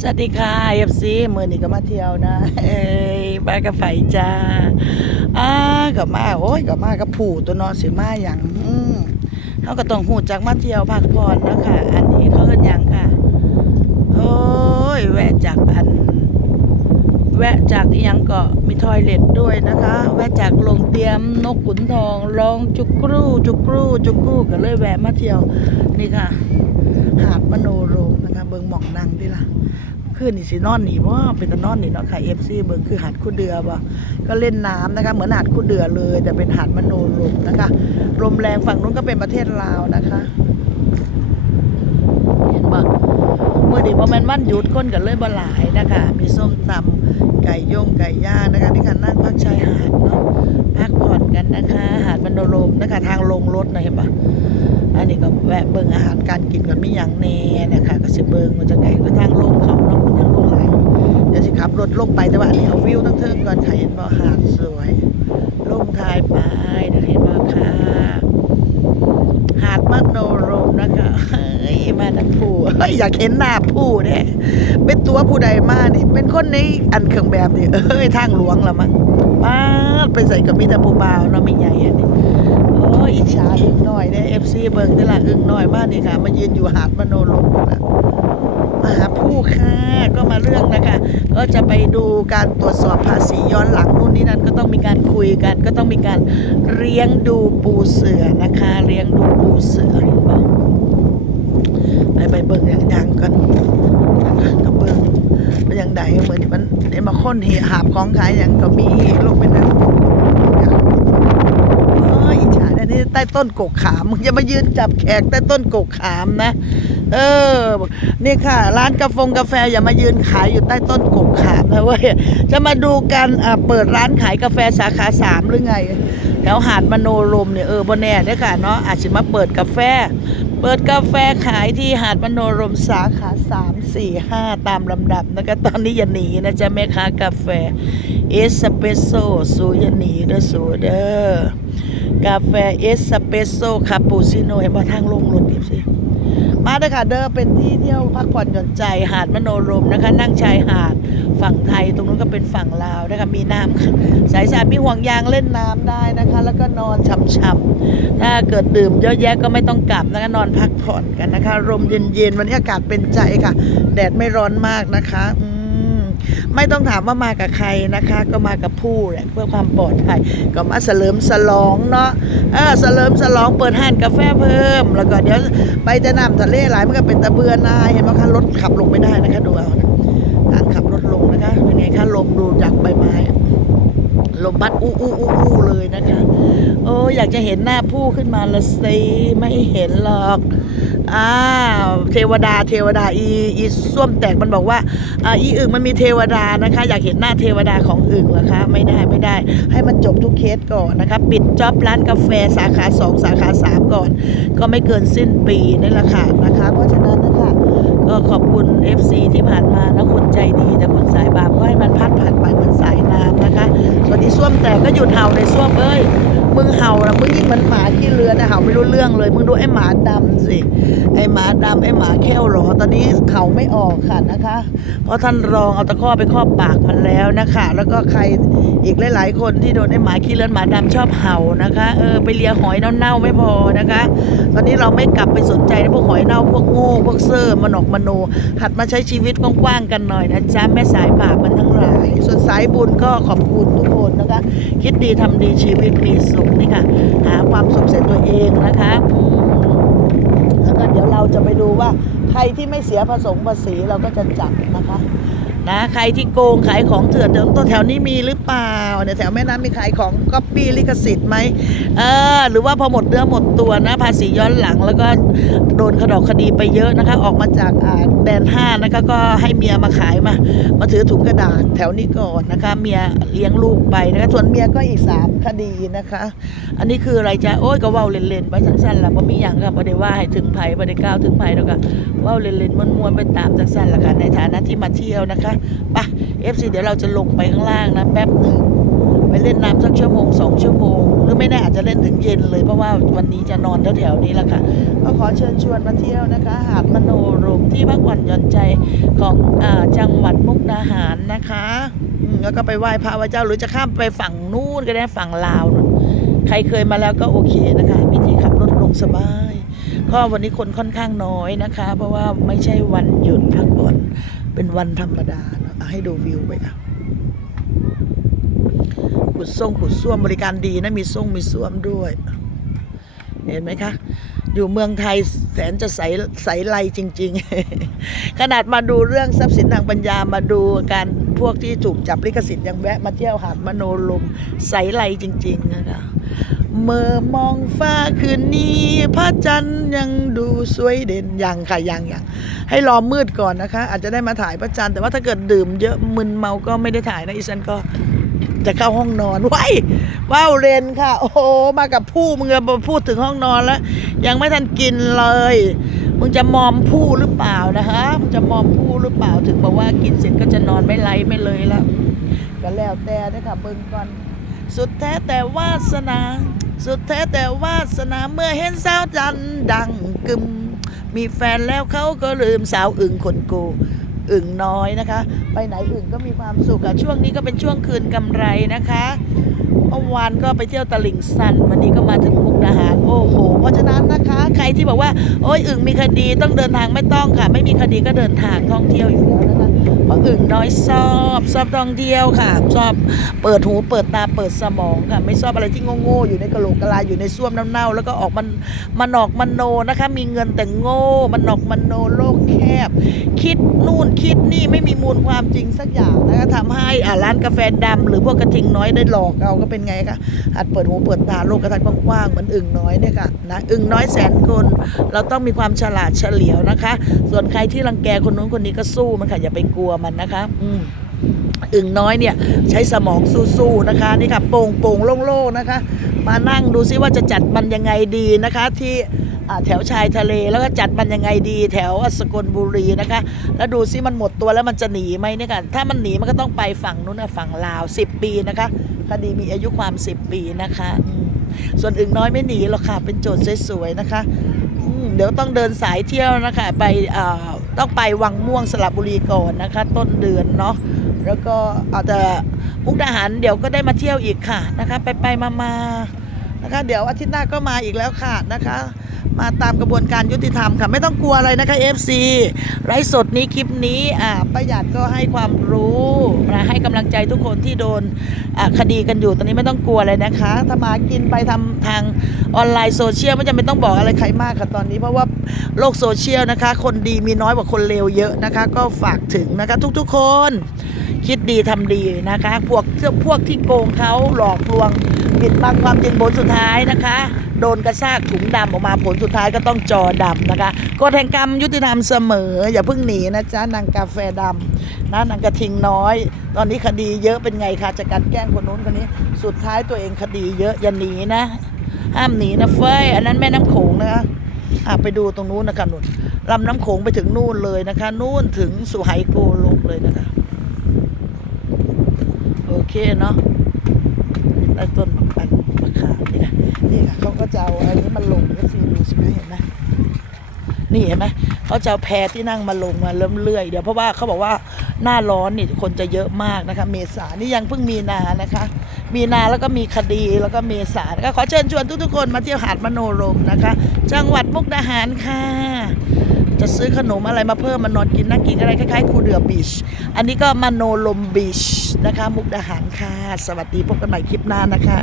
สวัสดีค่ะเอฟซีมือนี้ก็มาเที่ยวนะ เอ้ยบ้านกับไฟจ้าอ้ากับมาโอ้ยกับมากับผู้ตัวนอนสิมาอย่างอืมเขาก็ต้องหูจักมาเที่ยวพักผ่อนนะคะอันนี้เขาเอิ้นยังค่ะ โอ้ยแวะจากอัน แวะจากยังก็มีทอยเล็ตด้วยนะคะ แวะจากโรงเตรียมนกขุนทองลองจุกรูจุกรูจุกรูก็เลยแวะมาเที่ยวนี่ค่ะ หาดมโนโรม เบิงหมองนางที่ล่ะคืนนี่สินอนหนีเพราะว่เป็นตะนอนหนีเนาะค่ะเอฟซีเบิงคือหาดคู่เดือบ่ก็เล่นน้ำนะคะ เหมือนหาดคู่เดือเลย แต่เป็นหาดมโนโรมนะคะลมแรงฝั่งนู้นก็เป็นประเทศลาวนะคะ เห็นบ่เมื่อดีพอแมันวันหยุดคนกันเลยบ่หลายนะคะ มีส้มตำไก่ย่งไก่ย่างนะคะนี่ค่ะนั่งพักชายหาดเนาะพักผ่อนกันนะคะ หาดมโนะคะทางลงรถนะเห็นปะอันนี้ก็แวะเบิ่งอาหารการกินก่อนไม่อย่างแน่นะคะก็สิเบิ่งมันจะไงก็ทางลงเขาเนาะทางลงไหลเดี๋ยวสิขับรถลงไปแต่ว่าอันนี้เอาวิวตั้งเทิงก่อนค่ะเห็นบ่หาดสวยลงทายไปนะเห็นบ่ค่ะหาดมโนรมนะคะเฮ้ยมาทั้งผู้อยากเห็นหน้าผู้เนี่ยเป็นตัวผู้ใดมานี่เป็นคนในอันเครื่องแบบนี่เอ้ยทางหลวงละมั้งป้าไปใส่กับมิตรผู้บ่าวเนาะไม่ใหญ่อันนี้ ยอิจฉาอึ้งน้อยเด้เอฟซีเบิ่งต่ละอึ้งน้อยมากนี่ค่ะ มายืนอยู่หาดมโนรมนะมาหาผู้ค่ะก็มาเรื่องนะคะก็จะไปดูการตรวจสอบภาษีย้อนหลังนู่นนี่นั่นก็ต้องมีการคุยกัน ก็ต้องมีการเลี้ยงดูปูเสือนะคะเลี้ยงดูปูเสือเห็นปะไปไปเบิ่งอย่างยังกันนะคะก็เบิ่งเป็นอย่างใดเหมือนที่มันเห็นมาค้นเหหาบของขายอย่างก็มีลงไปนั่งเอ้ยอิจฉาเนี่ยนี่ใต้ต้นกกขามมึงจะมายืนจับแขกใต้ต้นกกขามนะ เออ นี่ค่ะ ร้านกาแฟกาแฟอย่ามายืนขายอยู่ใต้ต้นกกขามนะเว้ยจะมาดูกันอ่าเปิดร้านขายกาแฟสาขาสามหรือไงแถวหาดมโนรมเนี่ยเออบนแน่เนี่ยค่ะเนาะอาจจะมาเปิดกาแฟ เปิดกาแฟขายที่หาดมโนรมสาขาสามสี่ห้าตามลำดับนะคะตอนนี้อย่าหนีนะจ๊ะแม่ค้ากาแฟเอสเปรสโซ่สูอย่าหนีเด้อสูเด้อ กาแฟเอสเปรสโซ่คาปูชิโน่เห็นบ่ทางลงรถดิสิมาเด้อค่ะเด้อเป็นที่เที่ยวพักผ่อนหย่อนใจหาดมโนรมนะคะ นั่งชายหาดฝั่งไทยตรงนู้นก็เป็นฝั่งลาวนะคะมีน้ำสายสาดมีห่วงยางเล่นน้ำได้นะคะ แล้วก็นอนช่ำๆถ้าเกิดดื่มเยอะแยะก็ไม่ต้องกลับนะคะนอนพักผ่อนกันนะคะลมเย็นๆวันนี้อากาศเป็นใจค่ะ แดดไม่ร้อนมากนะคะอ ไม่ต้องถามว่ามากับใครนะคะ ก็มากับผู้แหละเพื่อความปลอดภัยก็มาเสลิมสลองเนาะเออเสลิมสลองเปิดห้านกาแฟเพิ่ม แล้วก็เดี๋ยวไปจะน้ำทะเลหลายมันก็เป็นตะเบือนายเห็นไหมคะรถขับลงไม่ได้นะคะดูเอานะทางขับรถลงนะคะเป็นไงคะลมดูจากใบไม้ลมพัดอู้อู้อู้อู้เลยนะคะ โอ้อยากจะเห็นหน้าผู้ขึ้นมาละสิไม่เห็นหรอก อ้าเทวดาเทวดาอีอีส้วมแตกมันบอกว่าอ่าอีอึ่งมันมีเทวดานะคะ อยากเห็นหน้าเทวดาของอึ่งเหรอคะ ไม่ได้ไม่ได้ ให้มันจบทุกเคสก่อนนะคะ ปิดจ็อบร้านกาแฟสาขาสองสาขาสามก่อน ก็ไม่เกินสิ้นปีนี่แหละค่ะนะคะ เพราะฉะนั้นนะคะก็ขอบคุณ FC ที่ผ่านมานะคนใจดี แต่คนสายบาปก็ให้มันพัดผ่านไปเหมือนสายน้ำนะคะ ส่วนที่ส้วมแตกก็หยุดเห่าในส้วมเอ้ยมึงเห่านะมึงยิ่งเหมือนหมาที่เรือนนะเห่าไม่รู้เรื่องเลย มึงดูไอ้หมาดำสิไอ้หมาดำไอ้หมาแค้วหรอตอนนี้เห่าไม่ออกค่ะนะคะ เพราะท่านรองเอาตะข้อไปครอบปากมันแล้วนะคะ แล้วก็ใครอีกหลาย ๆ คนที่โดนไอ้หมาขี้เลือนหมาดำชอบเห่านะคะเออไปเลียหอยเน่าๆไม่พอนะคะ ตอนนี้เราไม่กลับไปสนใจพวกหอยเน่าพวกโง่พวกเซอร์มนอกมโน หัดมาใช้ชีวิตกว้างๆกันหน่อยนะจ๊ะแม่สายบาปมันทั้งหลาย ส่วนสายบุญก็ขอบคุณทุกคนนะคะ คิดดีทำดีชีวิตมีสุขนี่ค่ะ หาความสุขเสร็จตัวเองนะคะอืมแล้วก็เดี๋ยวเรา จะไปดูว่าใครที่ไม่เสียผสมภาษีเราก็จะจับนะคะ นะใครที่โกงขายของเถื่อนเดี๋ยวตัวแถวนี้มีหรือเปล่าเนี่ยแถวแม่น้ำมีขายของก๊อปปี้ลิขสิทธิ์ไหมเออหรือว่าพอหมดเนื้อหมดตัวนะ ภาษีย้อนหลังแล้วก็โดนขดอกคดีไปเยอะนะคะ ออกมาจากแดนห้านะคะก็ให้เมียมาขายมา มาถือถุงกระดาษแถวนี้ก่อนนะคะ เมียเลี้ยงลูกไปนะคะส่วนเมียก็อีกสามคดีนะคะ อันนี้คืออะไรจ๊ะโอ้ยก็ว้าเล่นๆไปสั้นๆละว่ามีอย่างก็บ่ได้ว่าให้ถึงไผบ่ได้กล่าวถึงไผแล้วก็ว้าเล่นๆมวนๆไปตามสั้นๆละค่ะในฐานะที่มาเที่ยวนะคะป FC เดี๋ยวเราจะลงไปข้างล่างนะแป๊บหนึ่งไปเล่นน้ำสักชั่วโมงสองชั่วโมง หรือไม่แน่อาจจะเล่นถึงเย็นเลยเพราะว่าวันนี้จะนอนแถวๆนี้แหละค่ะก็ขอเชิญชวนมาเที่ยวนะคะ หาดมโนรมที่พักผ่อนหย่อนใจของอาจังหวัดมุกดาหารนะคะแล้วก็ไปไหว้พระวเจ้าหรือจะข้ามไปฝั่งนู้นก็ได้ฝั่งลาวนู่นใครเคยมาแล้วก็โอเคนะคะมีที่ขับรถลงสบายก็วันนี้คนค่อนข้างน้อยนะคะ เพราะว่าไม่ใช่วันหยุดพักผ่อน เป็นวันธรรมดาเนอะอะให้ดูวิวไปค่ะขุดส่งขุดซ่วมบริการดีนะมีส่งมีซ่วมด้วย เห็นไหมคะ อยู่เมืองไทยแสนจะใสใสไลจริง ๆ ขนาดมาดูเรื่องทรัพย์สินทางปัญญามาดูการพวกที่ถูกจับลิขสิทธิ์ยังแวะมาเที่ยวหาดมโนลมใสไลจริง ๆ นะคะ เมื่อมองฟ้าคืนนี้พระจันทร์ยังดูสวยเด่นยังค่ะยังยังให้รอมืดก่อนนะคะ อาจจะได้มาถ่ายพระจันทร์แต่ว่าถ้าเกิดดื่มเยอะมึนเมาก็ไม่ได้ถ่ายนะอีฉันก็จะเข้าห้องนอนว้ายว้าวเรนค่ะ โอ้มากับผู้มึงอะพูดถึงห้องนอนแล้ว ยังไม่ทันกินเลยมึงจะมอมผู้หรือเปล่านะฮะมึงจะมอมผู้หรือเปล่าถึงบอกว่ากินเสร็จก็จะนอนไม่ไลไม่เลยแล้วก็แล้วแต่นะคะเบิ่งก่อน สุดแท้แต่วาสนา สุดแท้แต่วาสนาเมื่อเห็นสาวจันดังกึม มีแฟนแล้วเขาก็ลืมสาวอึ่งคนกูอึ่งน้อยนะคะ ไปไหนอึ่งก็มีความสุขอะช่วงนี้ก็เป็นช่วงคืนกำไรนะคะเมื่อวานก็ไปเที่ยวตลิ่งซัน วันนี้ก็มาถึงมุกดาหาร โอ้โห เพราะฉะนั้นนะคะ ใครที่บอกว่า โอ้ยอึ่งมีคดีต้องเดินทางไม่ต้องค่ะ ไม่มีคดีก็เดินทางท่องเที่ยวอยู่แล้วนะคะเพราะอึ่งน้อยชอบชอบท่องเที่ยวค่ะชอบเปิดหูเปิดตาเปิดสมองค่ะ ไม่ชอบอะไรที่โง่ๆอยู่ในกระโหลกกะลาอยู่ในส้วมเน่าๆแล้วก็ออกมันมันออกมันโนนะคะ มีเงินแต่โง่ มันออกมันโนโลกแคบ คิดนู่นคิดนี่ไม่มีมูลความจริงสักอย่างนะคะทำให้อ่าร้านกาแฟดำหรือพวกกระทิงน้อยได้หลอกเอาก็เป็น็นไงคะหัดเปิดหูเปิดตาโลกกระทัดกว้างๆเหมือนอึ่งน้อยเนี่ยค่ะนะอึ่งน้อยแสนคนเราต้องมีความฉลาดเฉลียวนะคะ ส่วนใครที่รังแกคนนู้นคนนี้ก็สู้มันค่ะอย่าไปกลัวมันนะคะ อืมอึ่งน้อยเนี่ยใช้สมองสู้ๆนะคะนี่ค่ะโป่งโป่งๆโล่งๆนะคะ มานั่งดูซิว่าจะจัดมันยังไงดีนะคะ ที่แถวชายทะเลแล้วก็จัดมันยังไงดี แถวสกลบุรีนะคะ แล้วดูซิมันหมดตัวแล้วมันจะหนีไหมเนี่ยค่ะถ้ามันหนีมันก็ต้องไปฝั่งนู้นนะฝั่งลาว 10 ปีนะคะ คดีมีอายุความ 10 ปีนะคะ ส่วนอึ่งน้อยไม่หนีหรอกค่ะ เป็นโจทย์สวยๆนะคะเดี๋ยวต้องเดินสายเที่ยวนะคะ ไปต้องไปวังม่วงสระบุรีก่อนนะคะ ต้นเดือนเนาะแล้วก็อาจจะมุกดาหารเดี๋ยวก็ได้มาเที่ยวอีกค่ะนะคะ ไปไปมามานะคะ เดี๋ยวอาทิตย์หน้าก็มาอีกแล้วค่ะนะคะ มาตามกระบวนการยุติธรรมค่ะ ไม่ต้องกลัวอะไรนะคะ FC ไลฟ์สดนี้คลิปนี้อ่าประหยัดก็ให้ความรู้นะให้กำลังใจทุกคนที่โดนคดีกันอยู่ตอนนี้ไม่ต้องกลัวเลยนะคะถ้ามากินไปทำทางออนไลน์โซเชียลไม่จำเป็นต้องบอกอะไรใครมากค่ะตอนนี้ เพราะว่าโลกโซเชียลนะคะ คนดีมีน้อยกว่าคนเลวเยอะนะคะ ก็ฝากถึงนะคะ ทุกๆ คนคิดดีทำดีนะคะ พวกพวกที่โกงเขาหลอกลวงปิดบังความจริงผลสุดท้ายนะคะ โดนกระซากถุงดำออกมาผลสุดท้ายก็ต้องจอดำนะคะกฎแห่งกรรมยุติธรรมเสมอ อย่าเพิ่งหนีนะจ๊ะนางกาแฟดำนะนางกระทิงน้อย ตอนนี้คดีเยอะเป็นไงคะจะกัดแกล้งคนนู้นคนนี้สุดท้ายตัวเองคดีเยอะอย่าหนีนะ ห้ามหนีนะเฟ้ยอันนั้นแม่น้ำโขงนะคะอะไปดูตรงนู้นนะคะนุ่นลำน้ำโขงไปถึงนู่นเลยนะคะ นู่นถึงสุไหโกลกเลยนะคะ โอเคเนาะใต้ต้นมะขามมะขาม นี่ค่ะเขาก็จะเอาอันนี้มาลงก็สิดูสิคะเห็นไหมนี่เห็นไหมเขาจะเอาแพที่นั่งมาลงมาเริ่มเลื่อยเดี๋ยวเพราะว่าเขาบอกว่าหน้าร้อนนี่คนจะเยอะมากนะคะ เมษานี่ยังเพิ่งมีนานะคะ มีนาแล้วก็มีคดีแล้วก็เมษานะคะขอเชิญชวนทุกๆคนมาเที่ยวหาดมโนรมนะคะ จังหวัดมุกดาหารค่ะ จะซื้อขนมอะไรมาเพิ่มมานอนกินนั่งกินอะไรคล้ายๆคูเดือบีชอันนี้ก็มโนลมบีชนะคะ มุกดาหารค่ะ สวัสดีพบกันใหม่คลิปหน้านะคะ